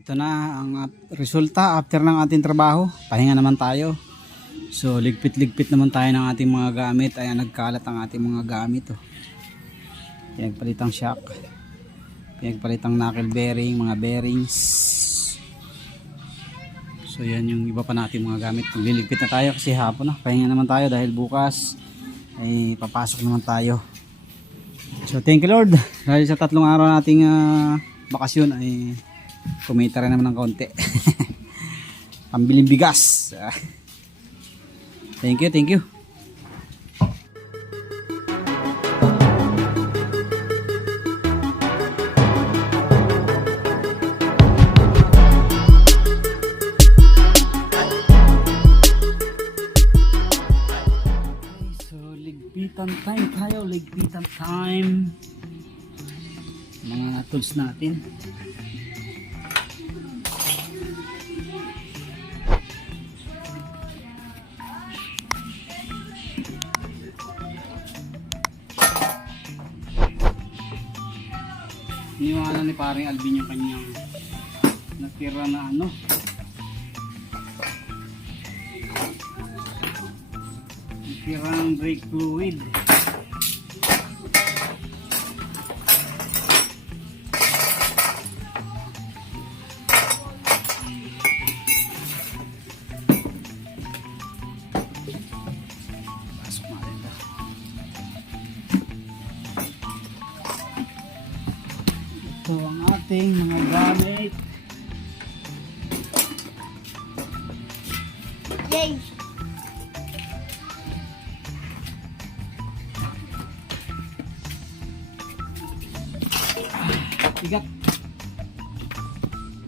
Ito na ang resulta after ng ating trabaho. Pahinga naman tayo. So ligpit-ligpit naman tayo ng ating mga gamit. Ayan, nagkalat ang ating mga gamit. Oh. Pinagpalitang shock. Pinagpalitang knuckle bearing, mga bearings. So yan yung iba pa natin mga gamit. Liligpit na tayo kasi hapon na. Pahinga naman tayo dahil bukas ay papasok naman tayo. So thank you Lord. Dahil sa 3 araw nating bakasyon ay kumita rin naman ng konti. Pambiling bigas. Thank you, thank you. So ligpitan time tayo, ligpitan time. Mga tools natin. Iniwanan ni paring Alvin yung kanyang natira na natirang brake fluid. Pasok natin ito. Ito ang ating mga gamit. Yay! Bigat.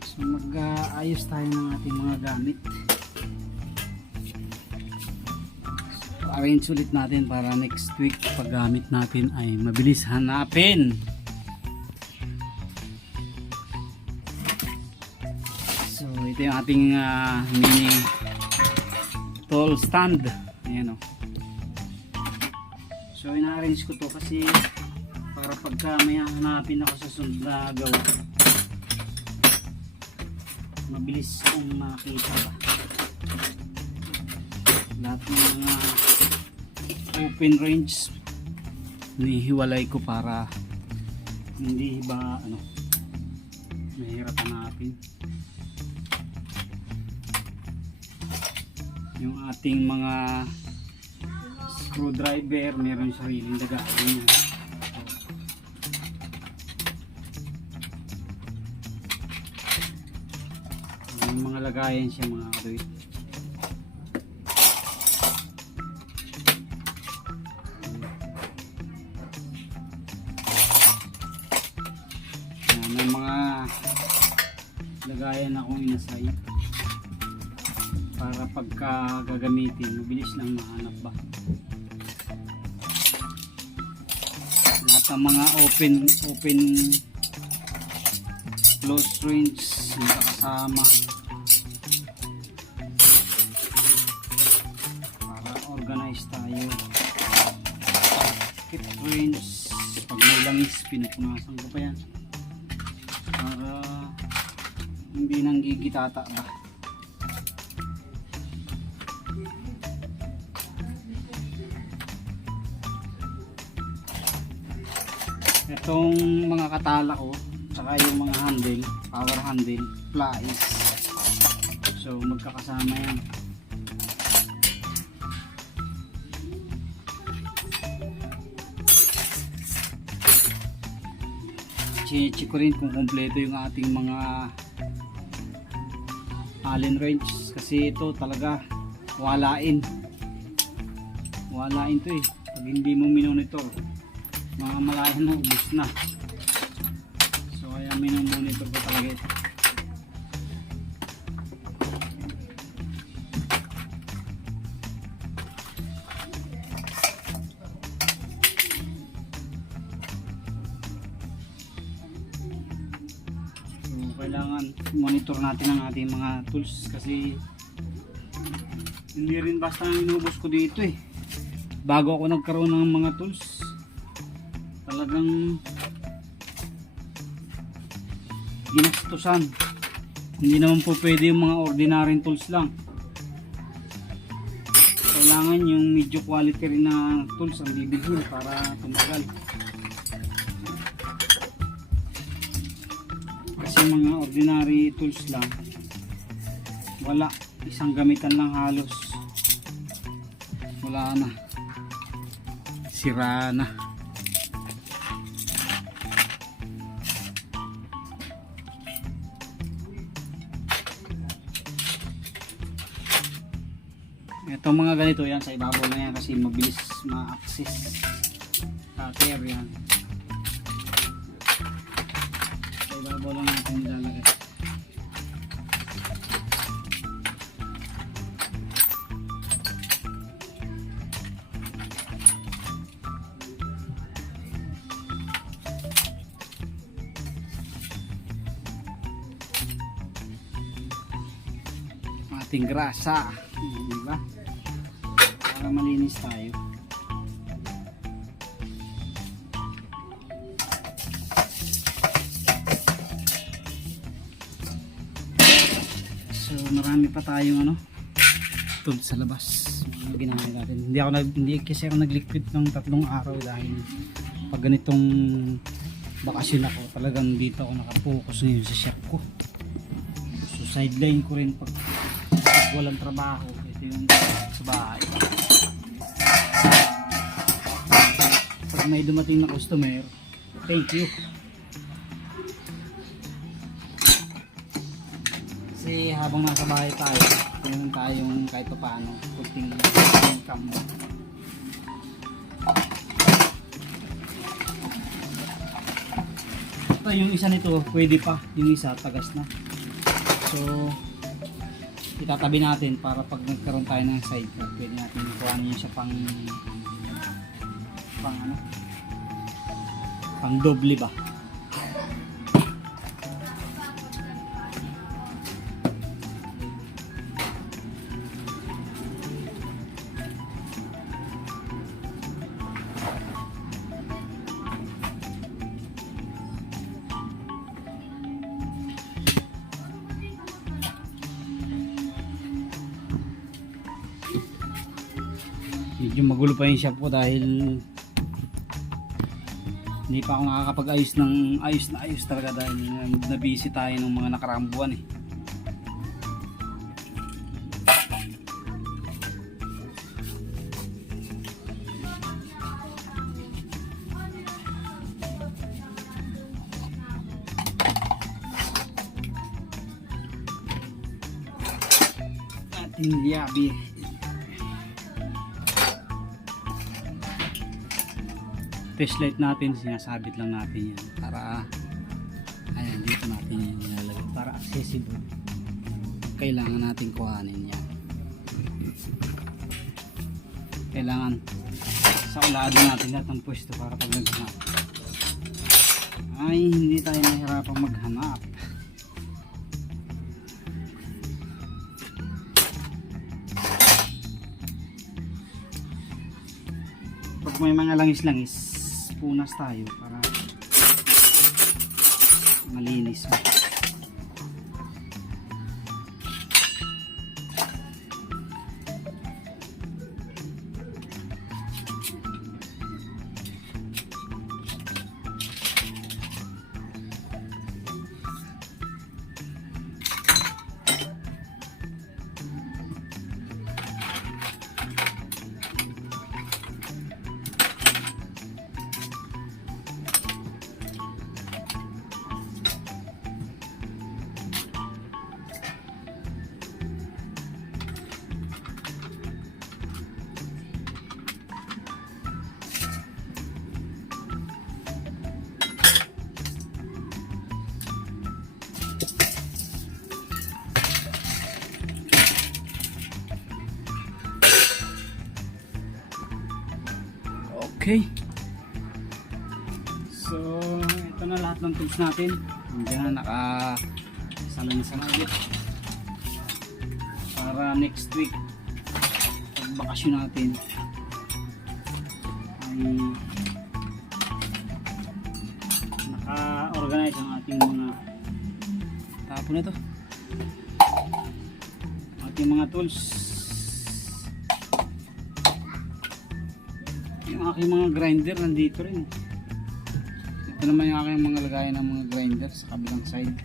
So mag-ayos tayo ng ating mga gamit. So, arrange ulit natin para next week paggamit natin ay mabilis hanapin. So ito yung ating mini tool stand. Ayan o. So ina-arrange ko to kasi para pagka may hanapin ako sa sunod na gawa, mabilis kong makita ba. Lahat ng mga open range nihiwalay ko para hindi ba mahirap hanapin. Yung ating mga screwdriver meron sariling lagayan niya. Yung mga lagayan siya mga kadoy. May mga lagayan akong inasay para pagka gagamitin mabilis lang mahanap ba. Lahat ng mga open close range nakakasama para organize tayo. Keep range pag may langis pinupunasan ko pa yan para hindi nang gigitata ba. Itong mga katala ko saka yung mga handle, power handle, plies, so magkakasama yan. Check ko rin kung kompleto yung ating mga Allen wrench kasi ito talaga walain to eh pag hindi mo minonitor, mga malayan na ubos na. So kaya minomonitor ko talaga ito. So kailangan monitor natin ang ating mga tools kasi hindi rin basta inubos ko dito eh. Bago ako nagkaroon ng mga tools talagang ginastusan Hindi naman po pwede yung mga ordinary tools lang. Kailangan yung medyo quality rin na tools ang bibilhin para tumagal. Kasi mga ordinary tools lang, wala, isang gamitan lang halos, wala na, sira na. Itong mga ganito yan sa ibabaw na yan kasi mabilis ma-access. Cutter yan. Sa ibabaw lang natin nilalagay. Ating grasa. Diba? Para malinis tayo. So marami pa tayong tools sa labas. Mga ginamit natin. Hindi kasi ako nag-liquid ng 3 araw dahil pag ganitong bakasyon ako, talagang dito ako nakapokus ngayon sa shop ko. So sideline ko rin pag walang trabaho. Ito yung sa bahay. Pag may dumating na customer, thank you. Kasi habang nasa bahay tayo, meron tayong kahit pa paano kunting income. Ito yung isa nito, pwede pa. Yung isa, tagas na. So itatabi natin para pag nagkaroon tayo ng sidecar, pwede natin kuhanin niya siya pang doble ba. Medyo magulo pa yung shop ko dahil hindi pa ako nakakapag-ayos ng ayos talaga dahil na-busy tayo ng mga nakaraang buwan eh. Ating liyabi. Flashlight natin, sinasabit lang natin yan para ayan, dito natin yan nilalagay para accessible. Kailangan natin kuhanin yan. Kailangan sa ulado natin lahat ng pwesto para pag naghanap ay hindi tayo mahirapang maghanap. Pag may mga langis-langis, punas tayo para malinis. Okay. So, ito na lahat ng tools natin. Diyan nakasalan-salan ulit. Para next week, pag bakasyon natin, ay naka-organize ang ating mga tapon na ito. ating mga tools. Yung aking mga grinder nandito rin. Ito naman yung aking mga lagayan ng mga grinder sa kabilang side.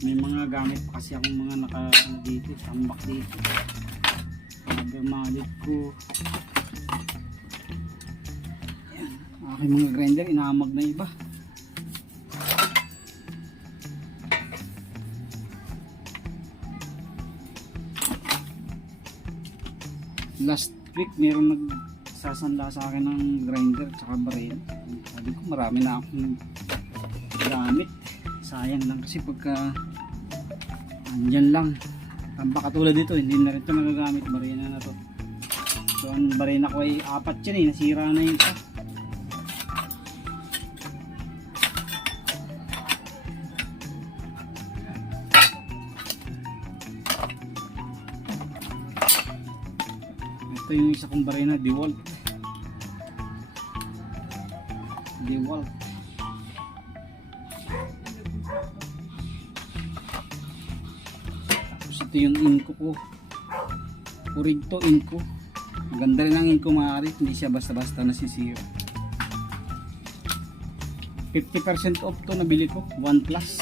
May mga gamit pa kasi akong mga naka dito, tambak dito. Rubber mallet ko. Ayan, aking mga grinder inaamag na iba. Last week meron nagsasanla sa akin ng grinder tsaka baril. Sabi ko marami na akong gamit. Sayang lang kasi pagka andyan lang. Tambak katulad dito, hindi na rin ito nagagamit. Barina na to. So ang barina ko ay 4 yan eh. Nasira na yun pa. Ito yung isa kong barina, DeWalt. Tapos ito yung inko ko. Purig to, inko. Maganda rin ang inko maaari, hindi siya basta-basta nasisira. 50% off to nabili ko, 1 plus.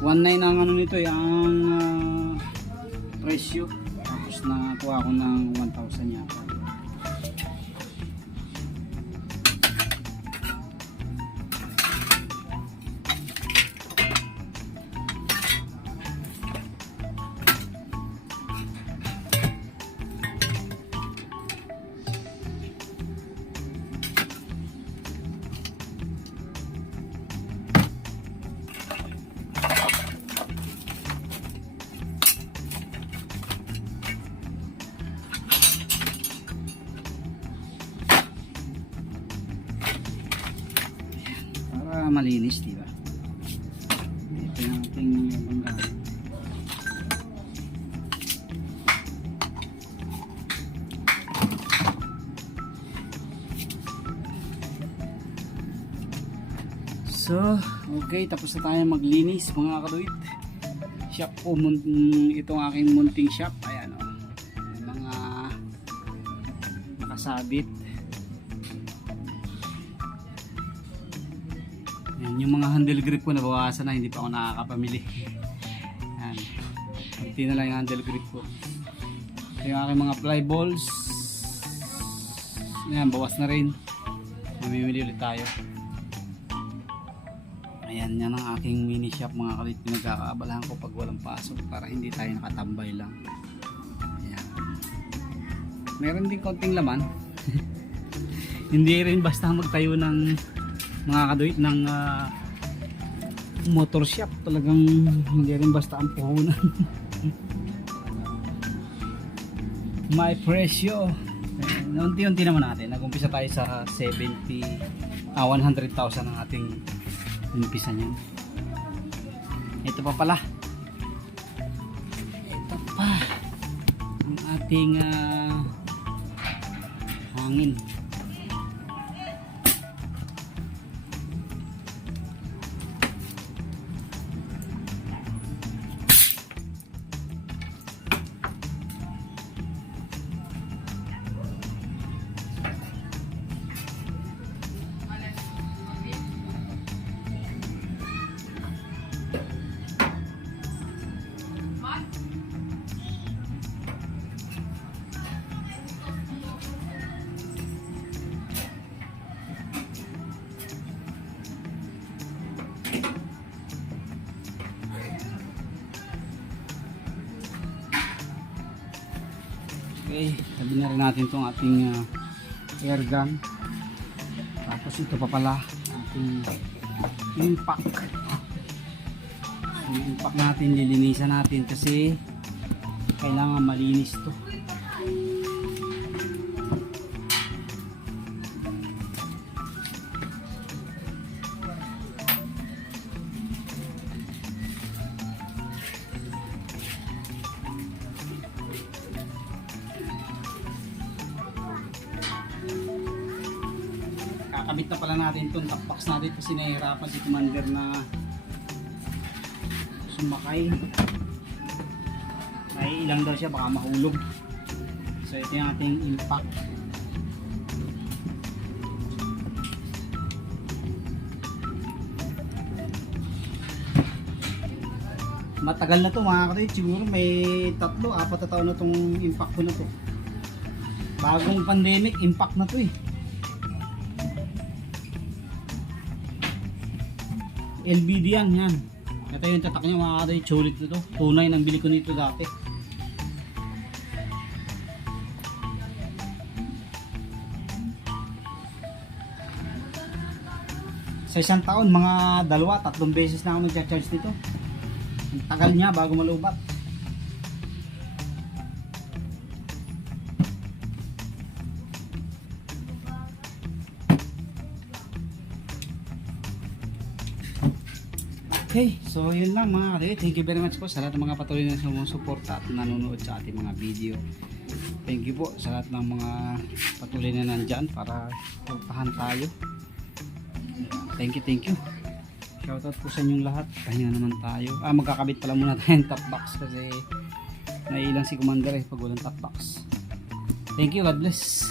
1.9 ang ano nito, ang presyo. Tapos nakakuha ko ng 1,000 yata. Malinis, di ba? Ito yung ating bangga. So, okay, tapos na tayo maglinis mga kaduit. Shop ko, itong aking munting shop. Ayan o. Mga nakasabit. Yung mga handle grip ko nabawasan na, hindi pa ako nakakapamili. Yan. Kunti na lang yung handle grip ko. Ito yung aking mga fly balls. Yan, bawas na rin. Mamimili ulit tayo. Ayan, yan ang aking mini shop mga kalit. Pinagkakaabalahan ko pag walang pasok para hindi tayo nakatambay lang. Ayan. Meron din konting laman. Hindi rin basta magtayo ng mga kaduit ng motor shop, talagang hindi rin basta ang puhunan. May presyo. Unti-unti naman natin. Nag-umpisa tayo sa 100,000 ang ating umpisa niyan. Ito pa pala. Ito pa ang ating hangin. Okay, tabi na rin natin itong ating air gun. Tapos ito pa pala ating impact. Yung impact natin, lilinisan natin kasi kailangan malinis to. kakabit na pala natin itong top box natin kasi nahihirapan si Commander na sumakay. Naiilang daw siya, baka mahulog. So ito yung ating impact. Matagal na to mga kapatid, siguro may 3-4 na taon na tong impact ko na to. Bagong pandemic, impact na to eh. LBD yan. Ito yung tatak niya mga kapatid, sulit na to. Tunay nang bili ko nito dati. Sa isang taon, mga 2-3 beses na ako nag-charge nito. Ang tagal niya bago malubat. Okay, so yun lang mga kapatid. Thank you very much po sa lahat ng mga patuloy na sumusuporta at nanonood sa ating mga video. Thank you po sa lahat ng mga patuloy na nandyan para portahan tayo. Thank you. Shoutout po sa inyong lahat. Pahinga naman tayo. Magkakabit pala muna tayo ng top box kasi naiilang si Commander pag walang top box. Thank you, God bless.